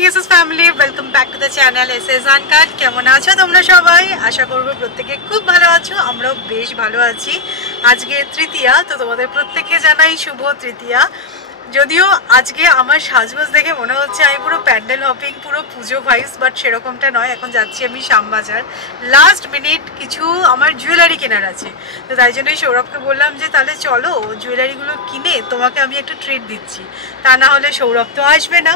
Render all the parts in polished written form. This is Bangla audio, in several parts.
Morning SS family, welcome back to the channel SS uncut. কেমন আছো তোমরা সবাই? আশা করবো প্রত্যেকে খুব ভালো আছো, আমরাও বেশ ভালো আছি। আজকে তৃতীয়া, তো তোমাদের প্রত্যেককে জানাই শুভ তৃতীয়া। যদিও আজকে আমার সাজগোজ দেখে মনে হচ্ছে আমি পুরো প্যান্ডেল হপিং, পুরো পুজো ভাইবস, বাট সেরকমটা নয়। এখন যাচ্ছি আমি শ্যামবাজার, লাস্ট মিনিট কিছু আমার জুয়েলারি কেনার আছে। তো তাই জন্যই সৌরভকে বললাম যে তাহলে চলো জুয়েলারিগুলো কিনে তোমাকে আমি একটু ট্রিট দিচ্ছি, তা না হলে সৌরভ তো আসবে না।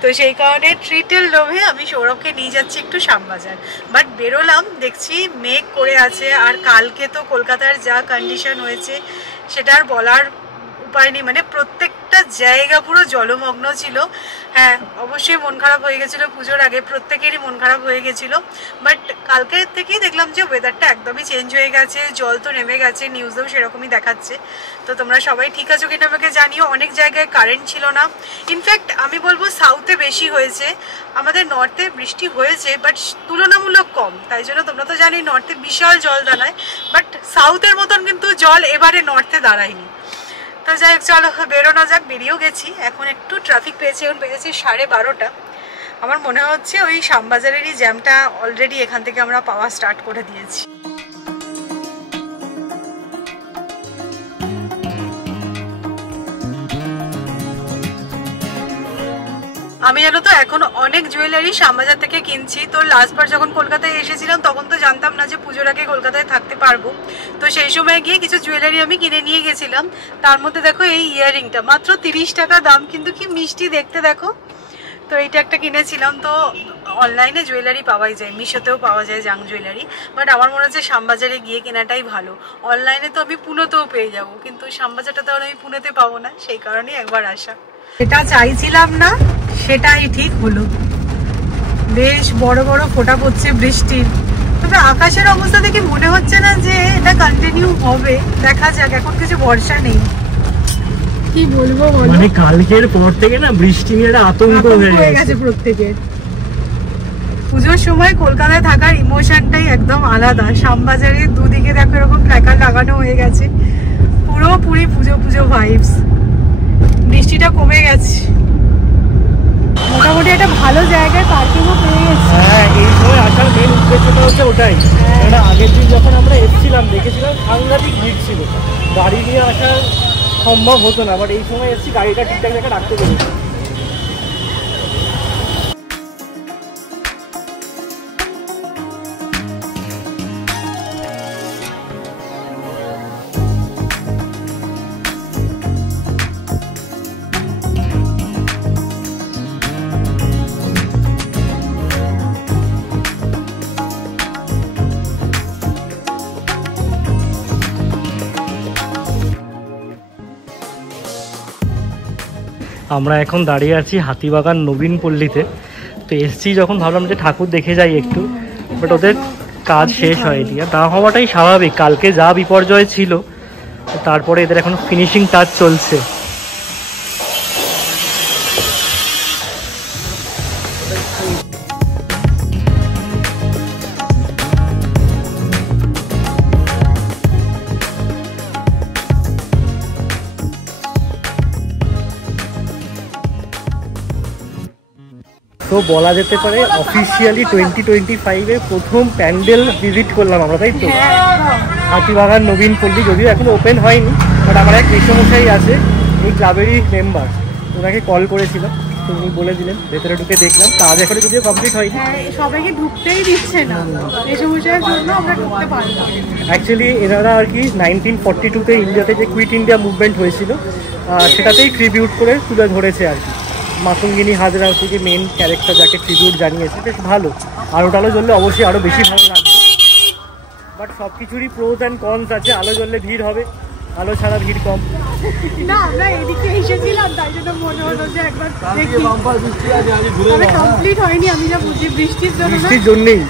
তো সেই কারণে ট্রিটের লোভে আমি সৌরভকে নিয়ে যাচ্ছি একটু শ্যামবাজার। বাট বেরোলাম, দেখছি মেঘ করে আছে, আর কালকে তো কলকাতার যা কন্ডিশন হয়েছে সেটা আর বলার উপায় নেই। মানে প্রত্যেকটা জায়গা পুরো জলমগ্ন ছিল। হ্যাঁ, অবশ্যই মন খারাপ হয়ে গেছিলো, পুজোর আগে প্রত্যেকেরই মন খারাপ হয়ে গেছিলো। বাট কালকে থেকেই দেখলাম যে ওয়েদারটা একদমই চেঞ্জ হয়ে গেছে, জল তো নেমে গেছে, নিউজেও সেরকমই দেখাচ্ছে। তো তোমরা সবাই ঠিক আছো কিনা আমাকে জানিও। অনেক জায়গায় কারেন্ট ছিল না, ইনফ্যাক্ট আমি বলবো সাউথে বেশি হয়েছে। আমাদের নর্থে বৃষ্টি হয়েছে বাট তুলনামূলক কম, তাই জন্য তোমরা তো জানি নর্থে বিশাল জল দাঁড়ায়, বাট সাউথের মতন কিন্তু জল এবারে নর্থে দাঁড়ায়নি। তো যাই হোক, চলো বেরোনো যাক। বেরিয়েও গেছি, এখন একটু ট্রাফিক পেয়েছি, এখন বেজেছি 12:30। আমার মনে হচ্ছে ওই শ্যামবাজারেরই জ্যামটা অলরেডি এখান থেকে আমরা পাওয়া স্টার্ট করে দিয়েছি। আমি জানো তো এখন অনেক জুয়েলারি শ্যামবাজার থেকে কিনছি। তো লাস্টবার যখন কলকাতায় এসেছিলাম তখন তো জানতাম না যে পুজোর আগে কলকাতায় থাকতে পারবো। তো সেই সময় গিয়ে কিছু জুয়েলারি আমি কিনে নিয়ে গেছিলাম। তার মধ্যে দেখো এই ইয়াররিংটা মাত্র 30 টাকা দাম, কিন্তু কি মিষ্টি দেখতে দেখো। তো এইটা একটা কিনেছিলাম। তো অনলাইনে জুয়েলারি পাওয়াই যায়, মিশোতেও পাওয়া যায় জাং জুয়েলারি, বাট আমার মনে হচ্ছে শ্যামবাজারে গিয়ে কেনাটাই ভালো। অনলাইনে তো আমি পুনেতেও পেয়ে যাবো, কিন্তু শ্যামবাজারটা তো আমি পুনেতে পাবো না, সেই কারণেই একবার আসা। এটা চাইছিলাম না, সেটাই ঠিক হলো। বেশ বড় বড় ফোঁটা পড়ছে বৃষ্টির, তবে আকাশের অবস্থা দেখে মনে হচ্ছে না যে এটা কন্টিনিউ হবে। দেখা যাক, এখন কিছু ভরসা নেই। কি বলবো, মানে কালকের পর থেকে না বৃষ্টি নিয়ে আতঙ্ক হয়ে গেছে প্রত্যেকের। পুজোর সময় কলকাতায় থাকার ইমোশনটাই একদম আলাদা। শ্যামবাজারের দুদিকে দেখো এরকম প্ল্যাকার্ড লাগানো হয়ে গেছে, পুরোপুরি পুজো পুজো ভাইবস। বৃষ্টিটা কমে গেছে, মোটামুটি একটা ভালো জায়গায় পার্কিংও পেয়ে গেছি। হ্যাঁ, এই সময় আসার মেন উদ্দেশ্যটা হচ্ছে ওটাই। এটা আগের দিন যখন আমরা এসেছিলাম দেখেছিলাম সাংঘাতিক ভিড় ছিল, গাড়ি নিয়ে আসা সম্ভব হতো না, বাট এই সময় এসেছি গাড়িটা ঠিকঠাক জায়গায় রাখতে পেরেছি। আমরা এখন দাঁড়িয়ে আছি হাতিবাগান নবীন পল্লীতে। তো এসছি যখন ভাবলাম যে ঠাকুর দেখে যাই একটু, বাট ওদের কাজ শেষ হয়নি। আর না হওয়াটাই স্বাভাবিক, কালকে যা বিপর্যয় ছিল, তারপরে এদের এখন ফিনিশিং টাচ চলছে। তো বলা যেতে পারে অফিসিয়ালি 2025-এর প্রথম প্যান্ডেল ভিজিট করলাম আমরা, তাই তো? হাতিবাগান নবীন পল্লী, যদিও এখন ওপেন হয়নি, বাট আমার এক কৃষ্ণমশাই আছে এই ক্লাবেরই মেম্বার, ওনাকে কল করেছিলাম, তো উনি বলে দিলেন। ভেতরে ঢুকে দেখলাম, কাজ এখনো যদিও কমপ্লিট হয়নি। সবাইকে ঢুকতেই দিচ্ছে না, এই সমস্যার জন্য আমরা ঢুকতে পারলাম। অ্যাকচুয়ালি এনারা আর কি 1942-তে ইন্ডিয়াতে যে কুইট ইন্ডিয়া মুভমেন্ট হয়েছিল সেটাতেই ট্রিবিউট করে তুলে ধরেছে আর কি। মাতঙ্গিনী হাজরা হচ্ছে যে মেন ক্যারেক্টার, যাকে ট্রিবিউট জানিয়েছে। বেশ ভালো, আলো টালো জ্বললে অবশ্যই আরও বেশি ভালো লাগবে। বাট সব কিছুরই প্রোজ অ্যান্ড কনস আছে। আলো জ্বললে ভিড় হবে, আলো ছাড়া ভিড় কম। না, আমরা এদিকে এসেছিলাম তাই জন্য মনে হলো যে একবার দেখি। তবে কমপ্লিট হয়নি, আমি যা বুঝি বৃষ্টির জন্যই।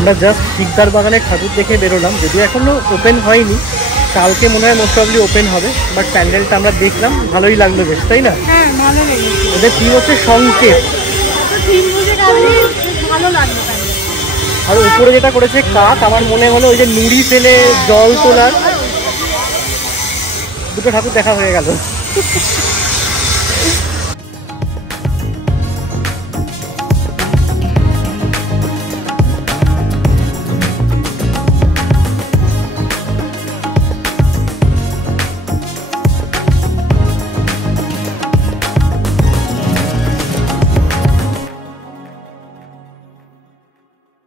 আমরা জাস্ট শিকদার বাগানের ঠাকুর দেখে বেরোলাম, যদিও এখনো ওপেন হয়নি, কালকে মনে হয় মোস্ট প্রবাবলি ওপেন হবে। বাট প্যান্ডেলটা আমরা দেখলাম, ভালোই লাগলো বেশ, তাই না? হ্যাঁ ভালো লেগেছে। ওদের থিম হচ্ছে সংকেত, ভালো লাগলো। আর উপরে যেটা করেছে কাক, আমার মনে হলো ওই যে নুড়ি ফেলে জল তোলার, দুটো ঠাকুর দেখা হয়ে গেল।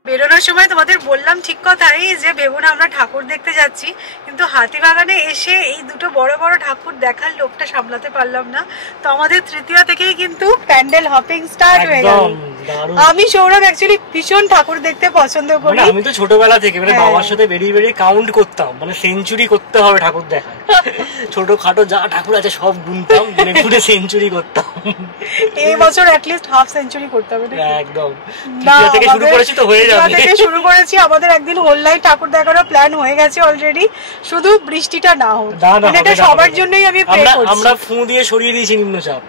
বেরোনোর সময় তোমাদের বললাম ঠিক কথাই যে ভেবো না আমরা ঠাকুর দেখতে যাচ্ছি, কিন্তু হাতিবাগানে এসে এই দুটো বড় বড় ঠাকুর দেখার লোকটা সামলাতে পারলাম না। তো আমাদের তৃতীয়া থেকেই কিন্তু প্যান্ডেল হপিং স্টার্ট হয়ে গেল। আমি সৌরভ অ্যাকচুয়ালি ভীষণ ঠাকুর দেখতে পছন্দ করি। আমি তো ছোটবেলা থেকে মানে বাবার সাথে বেরিয়ে বেরিয়ে কাউন্ট করতাম, মানে সেঞ্চুরি করতে হবে ঠাকুর দেখা। ছোটখাটো যা ঠাকুর আছে সব গুনতাম, গুনে সেঞ্চুরি করতাম। এই বছর অ্যাটলিস্ট হাফ সেঞ্চুরি করতে হবে। একদম তৃতীয়া থেকে শুরু করেছি তো হয়ে যাবে। থেকে শুরু করেছি, আমাদের একদিন অনলাইন ঠাকুর দেখারও প্ল্যান হয়ে গেছে অলরেডি, শুধু বৃষ্টিটা না হোক। মানে এটা সবার জন্যই আমি প্রে করছি। আমরা ফু দিয়ে সরিয়ে দিয়েছি নিম্নচাপ।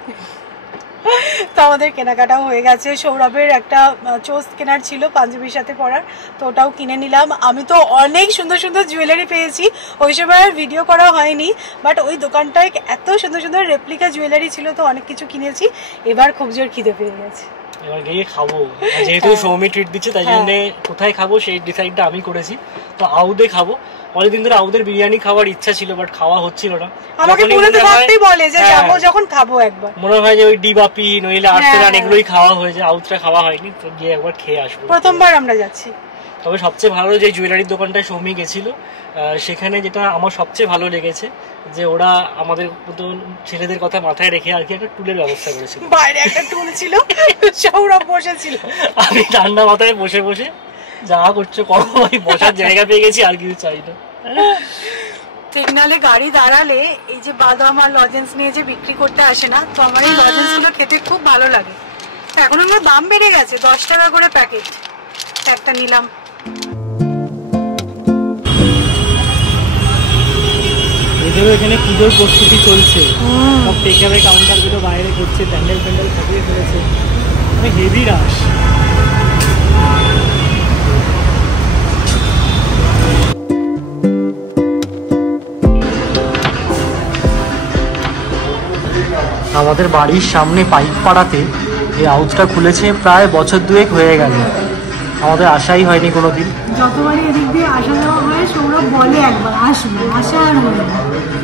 তো আমাদের কেনাকাটাও হয়ে গেছে। সৌরভের একটা চোস্ট কেনার ছিল পাঞ্জাবির সাথে পরার, তো ওটাও কিনে নিলাম। আমি তো অনেক সুন্দর সুন্দর জুয়েলারি পেয়েছি, ওই সময় আর ভিডিও করা হয়নি, বাট ওই দোকানটায় এত সুন্দর সুন্দর রেপ্লিকা জুয়েলারি ছিল, তো অনেক কিছু কিনেছি। এবার খুব জোর খিদে পেয়ে গেছে, এবার গিয়ে খাবো। যেহেতু সৌমি ট্রিট দিচ্ছে তাই জন্য কোথায় খাবো সেই ডিসাইডটা আমি করেছি। তো আউদে খাবো, অনেকদিন ধরে আউদের বিরিয়ানি খাওয়ার ইচ্ছা ছিল, বাট খাওয়া হচ্ছিল না। আমাকে পুরোতে থাকতেই বলে যে যাবো যখন খাবো একবার। মনে হয় যে ওই ডিবাপি নইলে আর্সেলান এগুলোই খাওয়া হয়েছে, আউটটা খাওয়া হয়নি। তো গিয়ে একবার খেয়ে আসবো, প্রথমবার আমরা যাচ্ছি। তবে সবচেয়ে ভালো যে জুয়েলারির দোকানটায় সৌমি গেছিল, সেখানে যেটা আমার সবচেয়ে ভালো লেগেছে যে ওরা আমাদের মতো ছেলেদের কথা মাথায় রেখে আর কি একটা টুলের ব্যবস্থা করেছিল। বাইরে একটা টুল ছিল, সৌরভ বসেছিল, আমি ঠান্ডা মাথায় বসে বসে যা করছো করো, আমি বসার জায়গা পেয়ে গেছি, আর কিছু চাই না। সিগনালে গাড়ি দাঁড়ালে এই যে বাদাম আর লজেন্স নিয়ে যে বিক্রি করতে আসে না, তো আমার এই লজেন্স গুলো খেতে খুব ভালো লাগে। এখন আমার দাম বেড়ে গেছে, 10 টাকা করে প্যাকেট, একটা নিলাম। এদেরও এখানে পুজোর প্রস্তুতি চলছে, সব টেকআওয়ে কাউন্টার গুলো বাইরে করছে, প্যান্ডেল প্যান্ডেল সাজিয়ে ফেলেছে, মানে হেভি রাশ। আমাদের বাড়ির সামনে পাইক পাড়াতে এই হাউসটা খুলেছে প্রায় বছর দুয়েক হয়ে গেল, আমাদের আশাই হয়নি কোনোদিন। যতবারই এদিক দিয়ে আসা যাওয়া হয় সৌরভ বলে একবার আসবে, আসা আর হয় না।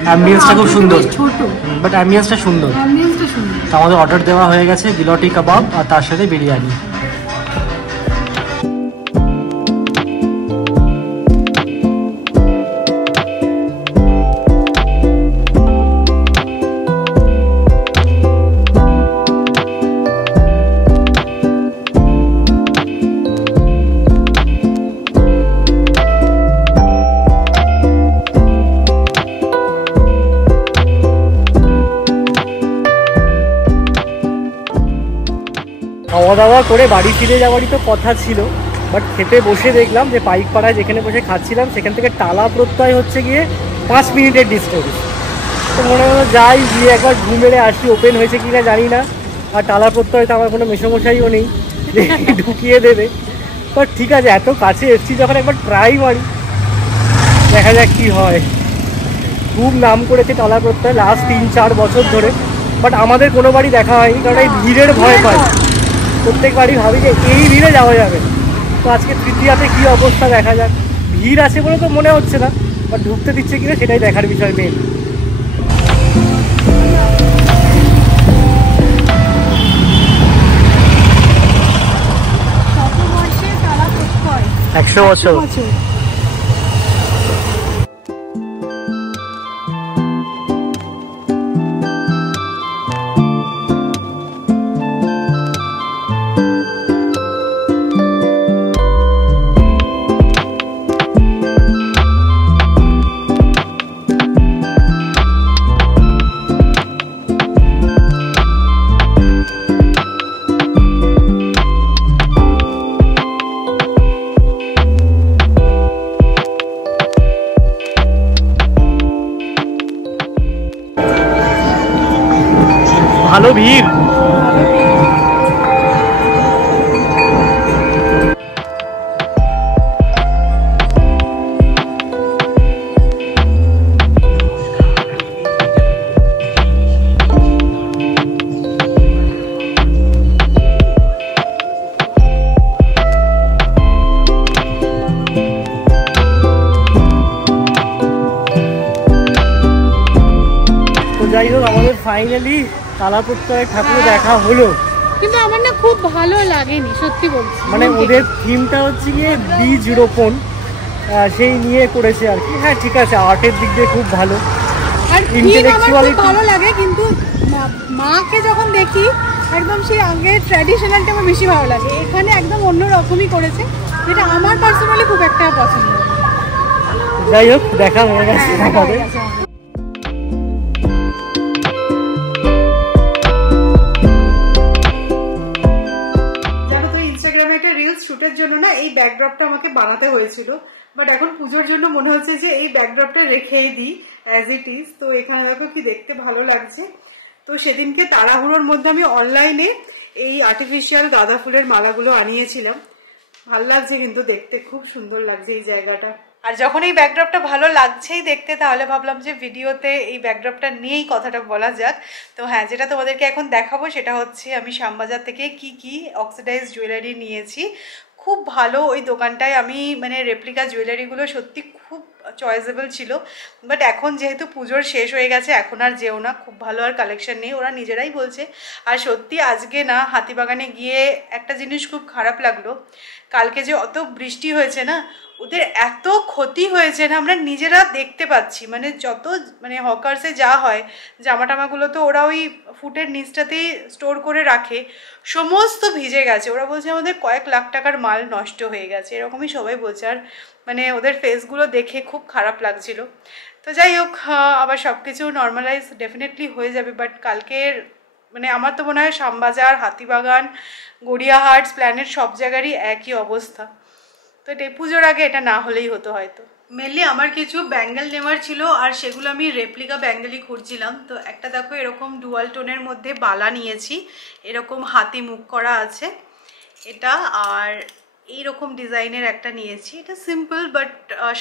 অ্যাম্বিয়েন্সটা খুব সুন্দর, ছোট বাট অ্যাম্বিয়েন্সটা সুন্দর। তো আমাদের অর্ডার দেওয়া হয়ে গেছে বিলটি কাবাব আর তার সাথে বিরিয়ানি। খাওয়া দাওয়া করে বাড়ি ফিরে যাওয়ারই তো কথা ছিল, বাট খেতে বসে দেখলাম যে পাইকপাড়ায় যেখানে বসে খাচ্ছিলাম সেখান থেকে টালা প্রত্যয় হচ্ছে গিয়ে 5 মিনিটের ডিস্টেন্স। তো মনে হলো যাই গিয়ে একবার ঘুম মেরে আসি, ওপেন হয়েছে কিনা জানি না, আর টালা প্রত্যয় তো আমার কোনো মেশোমশাইও নেই যে ঢুকিয়ে দেবে। বাট ঠিক আছে, এত কাছে এসছি যখন একবার ট্রাই মারি, দেখা যাক কি হয়। খুব নাম করেছে টালা প্রত্যয় লাস্ট 3-4 বছর ধরে, বাট আমাদের কোনো বাড়ি দেখা হয়নি, কারণ এই ভিড়ের ভয় পাই। প্রত্যেক বাড়ি ভাবি যে এই ভিড়ে যাওয়া যাবে, তো আজকে তৃতীয়াতে কি অবস্থা দেখা যাক। ভিড় আছে বলে তো মনে হচ্ছে না, বাট ঢুকতে দিচ্ছে কিনা সেটাই দেখার বিষয় মেন। কত বর্ষের টালা প্রত্যয়? 100 বছর। ভালো ভিড়। যাই হোক আমাদের ফাইনালি কালাপত্তরের ঠাকুর দেখা হলো, কিন্তু আমার না খুব ভালো লাগেনি সত্যি বলছি। মানে ওদের থিমটা হচ্ছে গিয়ে বীজ রোপণ, সেই নিয়ে করেছে আর কি। হ্যাঁ ঠিক আছে, আর্টের দিক দিয়ে খুব ভালো, আর ইন্টেলেকচুয়ালিটি ভালো লাগে, কিন্তু মাকে যখন দেখি একদম সেই আগের ট্র্যাডিশনালটা আমার বেশি ভালো লাগে। এখানে একদম অন্য রকমই করেছে, যেটা আমার পার্সোনালি খুব একটা পছন্দ। যাই হোক দেখা হয়ে গেছে আমাদের। শুটের জন্য না এই ব্যাকড্রপটা আমাকে বানাতে হয়েছিল, বাট এখন পুজোর জন্য মনে হচ্ছে যে এই ব্যাকড্রপটা রেখেই দিই অ্যাজ ইট ইজ। তো এখানে দেখো কি দেখতে ভালো লাগছে। তো সেদিনকে তাড়াহুড়োর মধ্যে আমি অনলাইনে এই আর্টিফিশিয়াল গাঁদা ফুলের মালাগুলো আনিয়েছিলাম। ভালো লাগছে কিন্তু দেখতে, খুব সুন্দর লাগছে এই জায়গাটা। আর যখন এই ব্যাকড্রপটা ভালো লাগছেই দেখতে, তাহলে ভাবলাম যে ভিডিওতে এই ব্যাকড্রপটা নিয়েই কথাটা বলা যাক। তো হ্যাঁ, যেটা তোমাদেরকে এখন দেখাবো সেটা হচ্ছে আমি শ্যামবাজার থেকে কি অক্সিডাইজ জুয়েলারি নিয়েছি। খুব ভালো ওই দোকানটায় আমি মানে রেপ্লিকা জুয়েলারিগুলো সত্যি খুব চয়েসেবল ছিল। বাট এখন যেহেতু পুজোর শেষ হয়ে গেছে, এখন আর যেও না, খুব ভালো আর কালেকশন নেই, ওরা নিজেরাই বলছে। আর সত্যি আজকে না হাতিবাগানে গিয়ে একটা জিনিস খুব খারাপ লাগলো, কালকে যে অত বৃষ্টি হয়েছে না, ওদের এত ক্ষতি হয়েছে না, আমরা নিজেরা দেখতে পাচ্ছি। মানে যত মানে হকার্সে যা হয় জামা টামাগুলো তো ওরা ওই ফুটের নিচটাতেই স্টোর করে রাখে, সমস্ত ভিজে গেছে। ওরা বলছে আমাদের কয়েক লাখ টাকার মাল নষ্ট হয়ে গেছে, এরকমই সবাই বলছে। আর মানে ওদের ফেসগুলো দেখে খুব খারাপ লাগছিল। তো যাই হোক, আবার সব কিছু নর্মালাইজ ডেফিনেটলি হয়ে যাবে। বাট কালকের মানে আমার তো মনে হয় শ্যামবাজার, হাতিবাগান, গড়িয়াহাট, প্ল্যানেট সব জায়গারই একই অবস্থা। তো এটা পুজোর আগে এটা না হলেই হতো হয়তো। মেনলি আমার কিছু ব্যাঙ্গেল নেওয়ার ছিল, আর সেগুলো আমি রেপ্লিকা ব্যাঙ্গেলই খুঁজছিলাম। তো একটা দেখো এরকম ডুয়াল টোনের মধ্যে বালা নিয়েছি, এরকম হাতি মুখ করা আছে এটা, আর এইরকম ডিজাইনের একটা নিয়েছি। এটা সিম্পল, বাট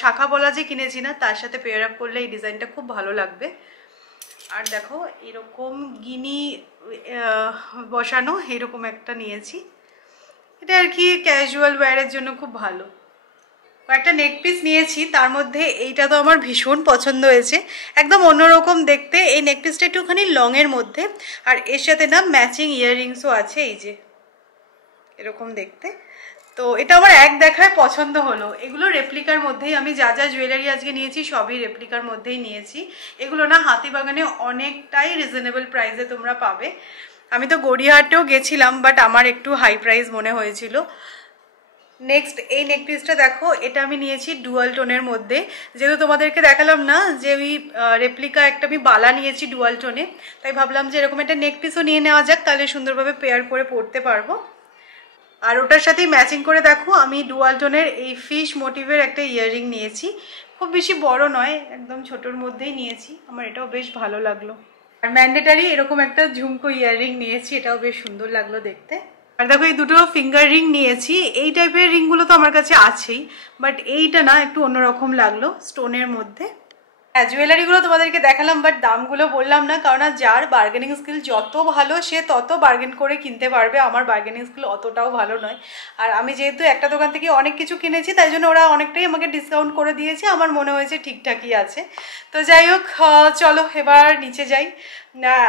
শাখা বলা যে কিনেছি না, তার সাথে পেয়ার আপ করলে এই ডিজাইনটা খুব ভালো লাগবে। আর দেখো এরকম গিনি বসানো এরকম একটা নিয়েছি, এটা আর কি ক্যাজুয়াল ওয়্যারের জন্য খুব ভালো। কয়েকটা নেক পিস নিয়েছি, তার মধ্যে এইটা তো আমার ভীষণ পছন্দ হয়েছে, একদম অন্যরকম দেখতে। এই নেক পিসটা একটুখানি লংয়ের মধ্যে, আর এর সাথে না ম্যাচিং ইয়াররিংসও আছে, এই যে এরকম দেখতে। তো এটা আমার এক দেখায় পছন্দ হলো। এগুলো রেপ্লিকার মধ্যেই, আমি যা যা জুয়েলারি আজকে নিয়েছি সবই রেপ্লিকার মধ্যেই নিয়েছি। এগুলো না হাতিবাগানে অনেকটাই রিজনেবল প্রাইসে তোমরা পাবে। আমি তো গড়িয়াহাটেও গেছিলাম, বাট আমার একটু হাই প্রাইস মনে হয়েছিল। নেক্সট এই নেক পিসটা দেখো, এটা আমি নিয়েছি ডুয়াল টোনের মধ্যে। যেহেতু তোমাদেরকে দেখালাম না যে ওই রেপ্লিকা একটা আমি বালা নিয়েছি ডুয়াল টোনে, তাই ভাবলাম যে এরকম একটা নেক পিসও নিয়ে নেওয়া যাক, তাহলে সুন্দরভাবে পেয়ার করে পরতে পারবো। আর ওটার সাথেই ম্যাচিং করে দেখো আমি ডুয়াল টোনের এই ফিশ মোটিভের একটা ইয়াররিং নিয়েছি। খুব বেশি বড় নয়, একদম ছোটোর মধ্যেই নিয়েছি, আমার এটাও বেশ ভালো লাগলো। আর ম্যান্ডেটারি এরকম একটা ঝুমকো ইয়াররিং নিয়েছি, এটাও বেশ সুন্দর লাগলো দেখতে। আর দেখো এই দুটো ফিঙ্গার রিং নিয়েছি। এই টাইপের রিংগুলো তো আমার কাছে আছেই, বাট এইটা না একটু অন্যরকম লাগলো স্টোনের মধ্যে। হ্যাঁ, জুয়েলারিগুলো তোমাদেরকে দেখালাম, বাট দামগুলো বললাম না, কারণ যার বার্গেনিং স্কিল যত ভালো সে তত বার্গেন করে কিনতে পারবে। আমার বার্গেনিং স্কিল অতটাও ভালো নয়, আর আমি যেহেতু একটা দোকান থেকে অনেক কিছু কিনেছি, তাই জন্য ওরা অনেকটাই আমাকে ডিসকাউন্ট করে দিয়েছে, আমার মনে হয়েছে ঠিকঠাকই আছে। তো যাই হোক, চলো এবার নিচে যাই।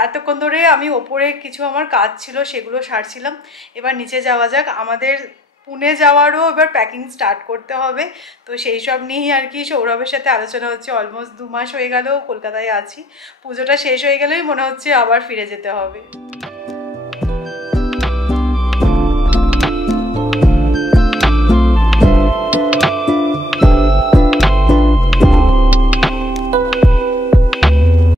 এতক্ষণ ধরে আমি ওপরে কিছু আমার কাজ ছিল সেগুলো সারছিলাম, এবার নিচে যাওয়া যাক। আমাদের পুনে যাওয়ারও এবার প্যাকিং স্টার্ট করতে হবে, তো সেই সব নিয়েই আর কি সৌরভের সাথে আলোচনা হচ্ছে। অলমোস্ট 2 মাস হয়ে গেল কলকাতায় আছি, পুজোটা শেষ হয়ে গেলেই মনে হচ্ছে আবার ফিরে যেতে হবে।